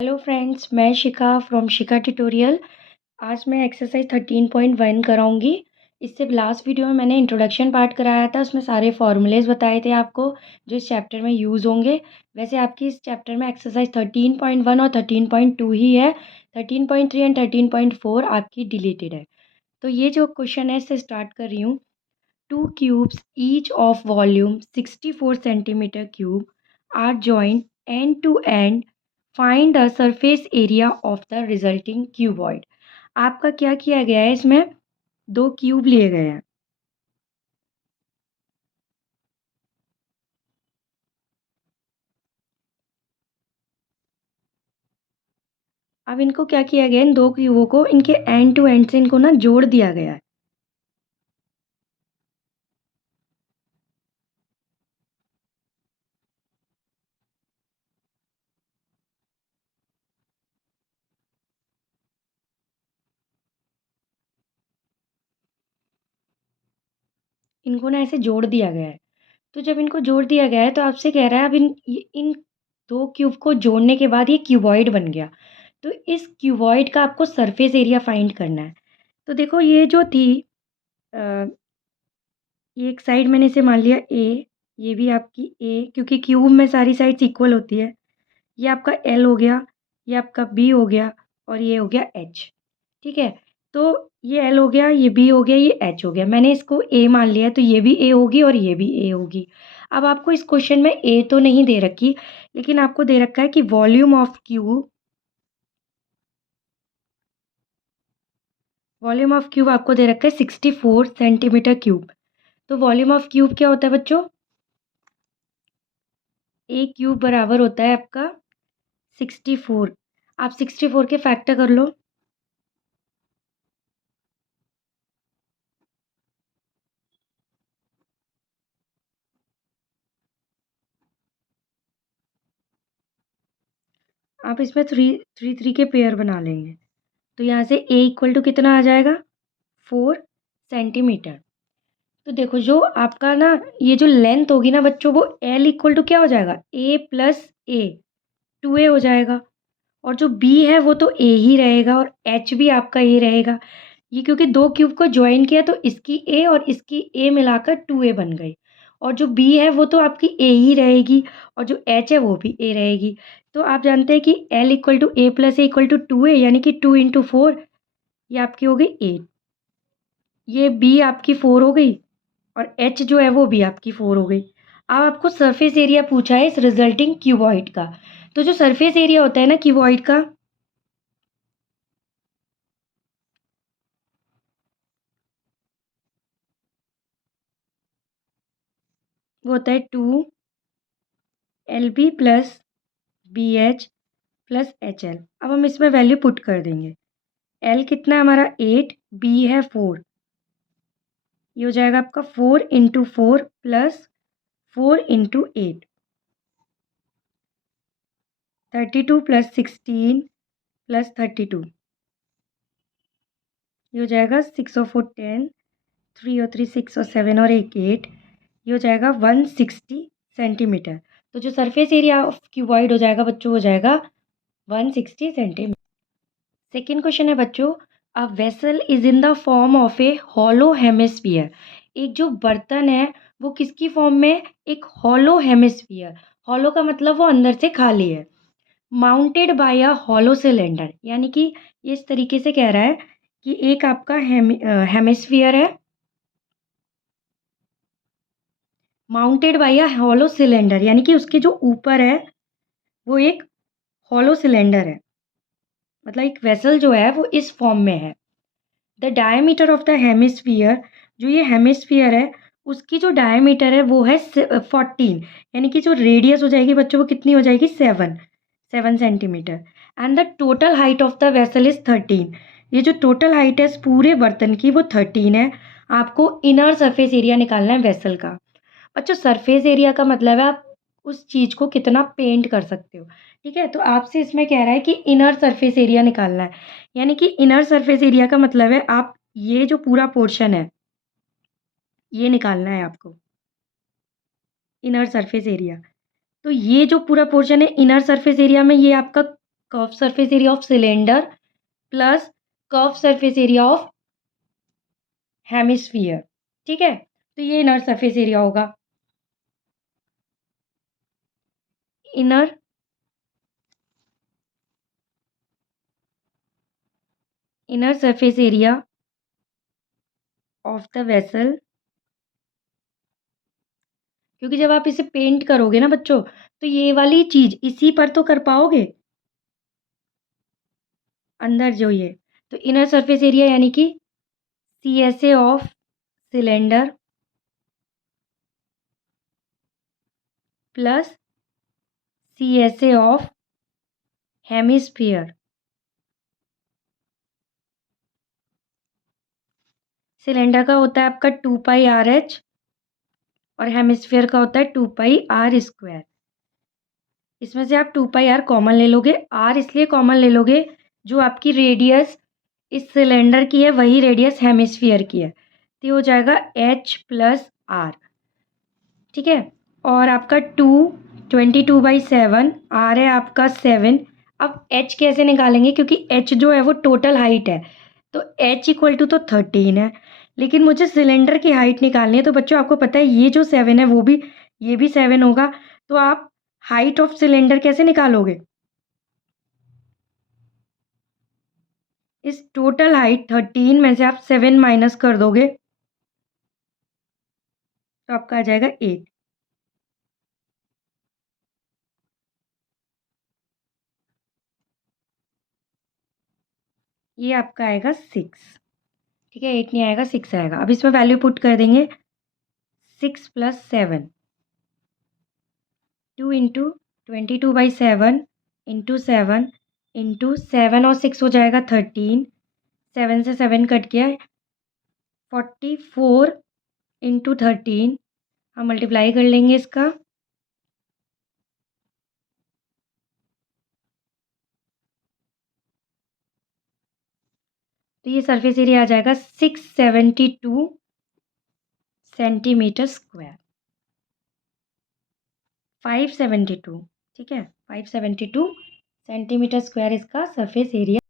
Hello friends, मैं शिखा from Shikha tutorial. आज मैं एक्सरसाइज 13.1 कराऊंगी। इससे लास्ट वीडियो में मैंने इंट्रोडक्शन पार्ट कराया था, उसमें सारे फॉर्मूलेज बताए थे आपको जो इस चैप्टर में यूज़ होंगे। वैसे आपकी इस चैप्टर में एक्सरसाइज 13.1 और 13.2 ही है। 13.3 एंड 13.4 आपकी डिलीटेड है। तो ये जो क्वेश्चन है इससे स्टार्ट कर रही हूँ। Two cubes each of volume 64 cm³ are joined end to end. Find the surface area of the resulting cuboid. आपका क्या किया गया है, इसमें दो क्यूब लिए गए हैं। अब इनको क्या किया गया है, इन दो क्यूबों को इनके एंड टू एंड से इनको ना जोड़ दिया गया है। इनको ना ऐसे जोड़ दिया गया है। तो जब इनको जोड़ दिया गया है तो आपसे कह रहा है अब इन दो क्यूब को जोड़ने के बाद ये क्यूबॉइड बन गया। तो इस क्यूबॉइड का आपको सरफेस एरिया फाइंड करना है। तो देखो ये जो थी, ये एक साइड मैंने इसे मान लिया ए, ये भी आपकी ए, क्योंकि क्यूब में सारी साइड्स इक्वल होती है। ये आपका एल हो गया, ये आपका बी हो गया और ये हो गया एच। ठीक है, तो ये एल हो गया, ये बी हो गया, ये एच हो गया। मैंने इसको ए मान लिया, तो ये भी ए होगी और ये भी ए होगी। अब आपको इस क्वेश्चन में ए तो नहीं दे रखी, लेकिन आपको दे रखा है कि वॉल्यूम ऑफ क्यूब आपको दे रखा है 64 cm³। तो वॉल्यूम ऑफ क्यूब क्या होता है बच्चों? ए क्यूब बराबर होता है आपका 64। आप 64 के फैक्टर कर लो। आप इसमें थ्री थ्री थ्री के पेयर बना लेंगे। तो यहाँ से ए इक्वल टू कितना आ जाएगा? 4 cm। तो देखो जो आपका ना ये जो लेंथ होगी ना बच्चों, वो एल इक्वल टू क्या हो जाएगा? ए प्लस ए, 2a हो जाएगा। और जो बी है वो तो ए ही रहेगा और एच भी आपका ए रहेगा। ये क्योंकि दो क्यूब को ज्वाइन किया तो इसकी ए और इसकी ए मिलाकर 2a बन गई। और जो बी है वो तो आपकी ए ही रहेगी और जो एच है वो भी ए रहेगी। तो आप जानते हैं कि L equal to A plus A equal to 2a, यानी कि 2 × 4, ये आपकी हो गई 8। ये बी आपकी 4 हो गई और एच जो है वो भी आपकी 4 हो गई। अब आपको सरफेस एरिया पूछा है इस रिजल्टिंग क्यूबॉइड का। तो जो सरफेस एरिया होता है ना क्यूबॉइड का, वो होता है 2 LB plus BH plus HL। अब हम इसमें वैल्यू पुट कर देंगे। L कितना है हमारा? 8, B है 4। ये हो जाएगा आपका 4 × 4 प्लस 4 × 8, 32 प्लस 16 प्लस 32। ये हो जाएगा 6 और 4 10, 3 और 3 6 और 7 और 1 8। ये हो जाएगा 160 सेंटीमीटर। तो जो सरफेस एरिया ऑफ क्यूबॉइड हो जाएगा बच्चों, हो जाएगा 160 सेंटीमीटर। सेकेंड क्वेश्चन है बच्चों, a vessel is in the form of A hollow hemisphere. एक जो बर्तन है वो किसकी फॉर्म में है? एक हॉलो हेमिस्फीयर। हॉलो का मतलब वो अंदर से खाली है। Mounted by a hollow cylinder, यानी कि ये इस तरीके से कह रहा है कि एक आपका हेमिस्फीयर है mounted by a hollow cylinder, यानी कि उसके जो ऊपर है वो एक हॉलो सिलेंडर है। मतलब एक वेसल जो है वो इस फॉर्म में है। The diameter of the hemisphere, जो ये हेमिस्फीयर है उसकी जो डायमीटर है वो है 14, यानी कि जो रेडियस हो जाएगी बच्चों वो कितनी हो जाएगी? 7 centimetre. And the total height of the vessel is 13। ये जो टोटल हाइट है इस पूरे बर्तन की वो 13 है। आपको इनर सरफेस एरिया निकालना है वेसल का। अच्छा, सरफेस एरिया का मतलब है आप उस चीज़ को कितना पेंट कर सकते हो। ठीक है, तो आपसे इसमें कह रहा है कि इनर सरफेस एरिया निकालना है। यानी कि इनर सरफेस एरिया का मतलब है आप ये जो पूरा पोर्शन है ये निकालना है आपको, इनर सरफेस एरिया। तो ये जो पूरा पोर्शन है इनर सरफेस एरिया में, ये आपका curve surface area of cylinder plus curve surface area of hemisphere, ठीक है। तो ये इनर सरफेस एरिया होगा। Inner inner surface area of the vessel, क्योंकि जब आप इसे पेंट करोगे ना बच्चों, तो ये वाली चीज इसी पर तो कर पाओगे, अंदर जो ये। तो इनर सरफेस एरिया यानी कि CSA of cylinder plus CSA of hemisphere. Cylinder का होता है आपका 2πRH और हेमिस्फीयर का होता है 2πr²। इसमें से आप 2πr कॉमन ले लोगे। r इसलिए कॉमन ले लोगे, जो आपकी रेडियस इस सिलेंडर की है वही रेडियस हेमिस्फीयर की है, तो ये हो जाएगा h प्लस r, ठीक है। और आपका 22/7, r है आपका 7। अब h कैसे निकालेंगे, क्योंकि h जो है वो टोटल हाइट है, तो h इक्वल टू तो 13 है, लेकिन मुझे सिलेंडर की हाइट निकालनी है। तो बच्चों आपको पता है ये जो 7 है वो भी, ये भी 7 होगा। तो आप हाइट ऑफ सिलेंडर कैसे निकालोगे, इस टोटल हाइट 13 में से आप 7 माइनस कर दोगे तो आपका आ जाएगा 8। ये आपका आएगा 6, ठीक है। 8 नहीं आएगा, 6 आएगा। अब इसमें वैल्यू पुट कर देंगे। 6 + 7, 2 इंटू 22/7 इंटू 7 इंटू 7 और 6 हो जाएगा 13। 7 से 7 कट गया, 44 इंटू 13। हम मल्टीप्लाई कर लेंगे इसका। तो ये सरफेस एरिया आ जाएगा 672 सेंटीमीटर स्क्वायर। 572, ठीक है। 572 सेंटीमीटर स्क्वायर इसका सरफेस एरिया